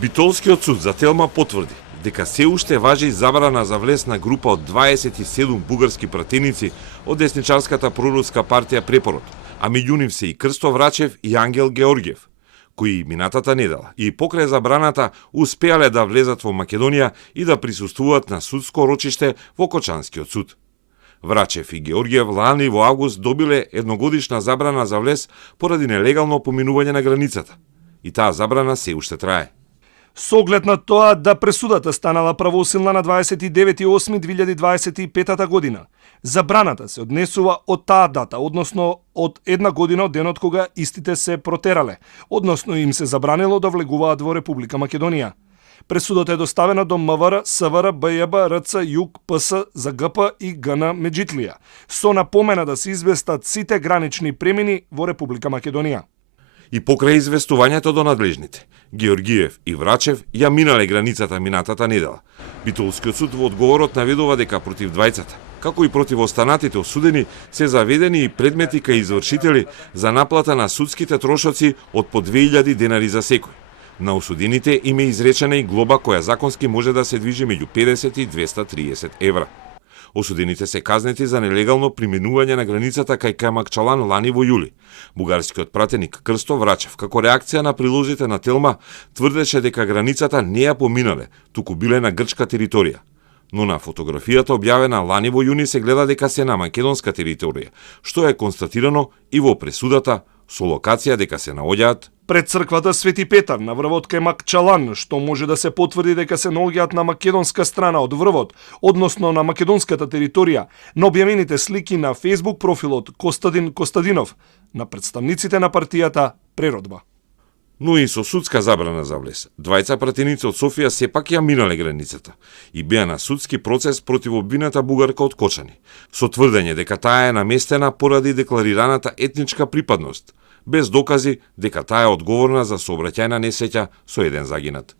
Битолскиот суд за Телма потврди дека се уште важи забрана за влез на група од 27 бугарски пратеници од десничарската прородска партија Препород, а меѓу нив се и Крсто Врачев и Ангел Георгиев, кои минатата недела и покрај забраната успеале да влезат во Македонија и да присуствуваат на судско рочиште во Кочанскиот суд. Врачев и Георгиев лани во август добиле едногодишна забрана за влез поради нелегално поминување на границата. И таа забрана се уште трае. Со оглед на тоа да пресудата станала правосилна на 29.8.2025 година, забраната се однесува од таа дата, односно од една година од денот кога истите се протерале, односно им се забранило да влегуваат во Република Македонија. Пресудата е доставена до МВР, СВР, БЈБ, РЦ, ЈУК, ПС, ЗГП и ГН Меджитлија, со напомена да се известат сите гранични премини во Република Македонија. И покрај известувањето до надлежните, Георгиев и Врачев ја минале границата минатата недела. Битолскиот суд во одговорот наведува дека против двајцата, како и против останатите осудени, се заведени и предмети кај извршители за наплата на судските трошоци од по 2000 денари за секој. На осудените им е изречена и глоба која законски може да се движи меѓу 50 и 230 евра. Осудените се казнети за нелегално применување на границата кај Камакчалан лани во јули. Бугарскиот пратеник Крсто Врачев, како реакција на прилозите на Телма, тврдеше дека границата не ја поминале, туку биле на грчка територија. Но на фотографијата објавена лани во јуни се гледа дека се на македонска територија, што е констатирано и во пресудата со локација дека се наоѓаат пред црквата Свети Петар на врвот кај Макчалан, што може да се потврди дека се наоѓаат на македонска страна од врвот, односно на македонската територија, на објавените слики на Facebook профилот Костадин Костадинов, на представниците на партијата Преродба. Но и со судска забрана за влез, двајца пратеници од Софија сепак ја минале границата и беа на судски процес против обвината бугарка од Кочани, со тврдење дека таа е наместена поради декларираната етничка припадност, без докази дека таа е одговорна за сообраќајна несреќа со еден загинат.